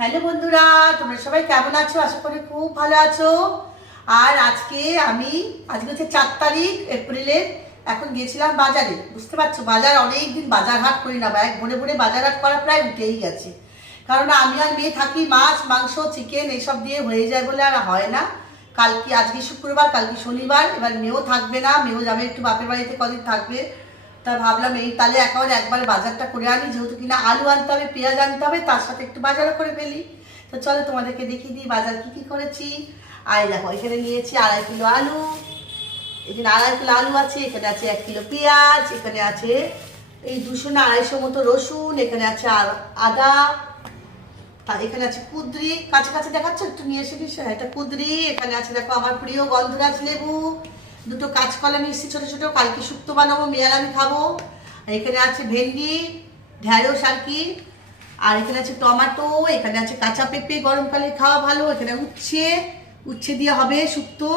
Hello বন্ধুরা, তোমরা সবাই কেমন আছো? আশা করি খুব ভালো আছো। আর আজকে হচ্ছে 4 তারিখ এপ্রিলের। এখন গিয়েছিলাম বাজারে, বুঝতে পারছো, বাজার অনেক দিন বাজার হাট করি না, এক ভরে ভরে বাজার হাট করা প্রায় উঠেই গেছে। কারণ আমি আর মেয়ে থাকি, মাছ মাংস চিকেন এইসব দিয়ে হয়ে যায় বলে আর হয় না। আজকে শুক্রবার, কালকে শনিবার, এবার মেয়েও থাকবে না, মেয়েও যাবে একটু বাপের বাড়িতে, কদিন থাকবে। তা ভাবলাম তাহলে একবার বাজারটা করে আনি, যেহেতু কিনা আলু আনতে হবে, পেঁয়াজ আনতে হবে, তার সাথে একটু বাজারও করে ফেলি। তো চলো তোমাদেরকে দেখিয়ে দিই বাজার কি করেছি। আর দেখো, এখানে নিয়েছি 2.5 কিলো আলু, এখানে 2.5 কিলো আলু আছে, এখানে আছে 1 কিলো পেঁয়াজ, এখানে আছে এই 200 না 250 মতো রসুন, এখানে আছে আদা, এখানে আছে কুদরি, কাছে কাছে দেখাচ্ছ একটু নিয়ে এসে দিস, এটা কুদরি। এখানে আছে দেখো আমার প্রিয় গন্ধরাজ লেবু, 2টো কাঁচকলা মিষ্টি ছোট ছোট, কালকে শুক্তো বানাবো, মেয়ার আমি খাবো। আর এখানে আছে ভেন্ডি, ঢেঁড়স আর কি। আর এখানে আছে টমেটো, এখানে আছে কাঁচা পেঁপে, গরমকালে খাওয়া ভালো। এখানে উচ্ছে দিয়ে হবে শুক্তো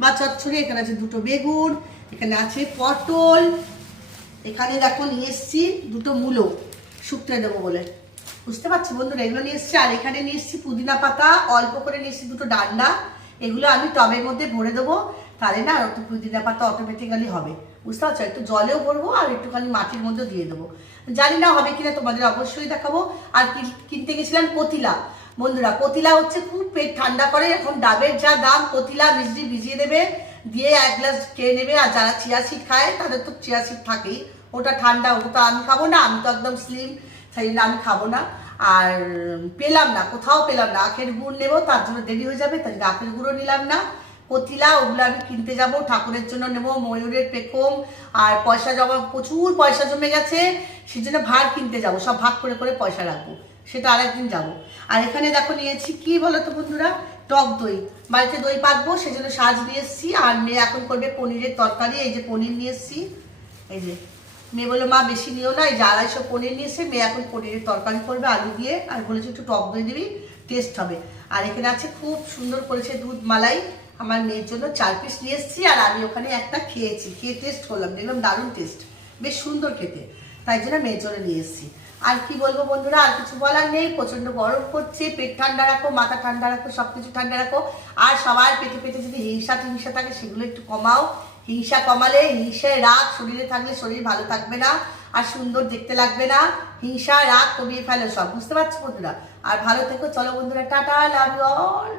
বা চচ্চড়ি। এখানে আছে 2টো বেগুন, এখানে আছে পটল, এখানে দেখো নিয়ে এসছি 2টো মূলো শুক্তো দেবো বলে, বুঝতে পারছি বন্ধুরা, এগুলো নিয়ে এসছি। আর এখানে নিয়ে এসছি পুদিনা পাতা, অল্প করে নিয়ে এসছি 2টো ডান্ডা, এগুলো আমি টবের মধ্যে ভরে দেবো, তাহলে না একটু পুদিনা পাতা অটোমেটিক্যালি হবে, বুঝতে পারছো। একটু জলেও ভরবো আর একটুখানি মাটির মধ্যে দিয়ে দেবো, জানি না হবে কিনা, তোমাদের অবশ্যই দেখাবো। আর কিনতে গেছিলাম পতিলা, বন্ধুরা পতিলা হচ্ছে খুব পেট ঠান্ডা করে, এখন ডাবের যা দাম, পতিলা মিষ্টি ভিজিয়ে দেবে, দিয়ে 1 গ্লাস খেয়ে নেবে। আর যারা চিয়া সিড খায় তাদের তো চিয়া সিড থাকেই, ওটা ঠান্ডা, ওটা আমি খাবো না, আমি তো একদম স্লিম, সেই জন্য আমি খাবো না। আর পেলাম না, কোথাও পেলাম না, আখের গুড় নেবো, তার জন্য দেরি হয়ে যাবে, তাই আখের গুঁড়ো নিলাম না। পতিলা ওগুলো আমি কিনতে যাব, ঠাকুরের জন্য নেবো, ময়ূরের পেখম। আর পয়সা জমা, প্রচুর পয়সা জমে গেছে, সেই জন্য ভাগ কিনতে যাব, সব ভাগ করে করে পয়সা রাখবো, সেটা আরেকদিন যাব। আর এখানে দেখো নিয়েছি কি বলো তো বন্ধুরা, টক দই, বাড়িতে দই পাকবো, সেই জন্য সাজ নিয়ে এসেছি। আর মেয়ে এখন করবে পনিরের তরকারি, এই যে পনির নিয়ে এসেছি, এই যে মেয়ে বললো মা বেশি নিও না, এই যে 250 পনির নিয়ে এসে মেয়ে এখন পনিরের তরকারি করবে আলু দিয়ে। আর বলেছে একটু টক দই দিবি, টেস্ট হবে। আর এখানে আছে খুব সুন্দর করেছে দুধ মালাই, আমার মেয়ের জন্য 4 পিস নিয়ে এসেছি। আর আমি ওখানে একটা খেয়েছি, খেয়ে টেস্ট করলাম, দেখলাম দারুণ টেস্ট, বেশ সুন্দর খেতে, তাই জন্য মেয়ের জন্য নিয়ে এসেছি। আর কি বলবো বন্ধুরা, আর কিছু বলার নেই, প্রচন্ড গরম করছে, পেট ঠান্ডা রাখো, মাথা ঠান্ডা রাখো, সবকিছু ঠান্ডা রাখো। আর সবার পেটে পেটে যদি হিংসা থাকে সেগুলো একটু কমাও, হিংসা কমালে, হিংসায় রাগ শরীরে থাকলে শরীর ভালো থাকবে না, আর সুন্দর দেখতে লাগবে না। হিংসা রাগ কমিয়ে ফেলো সব, বুঝতে পারছো বন্ধুরা। আর ভালো থেকো, চলো বন্ধুরা, টাটা, লাভ ইউ অল।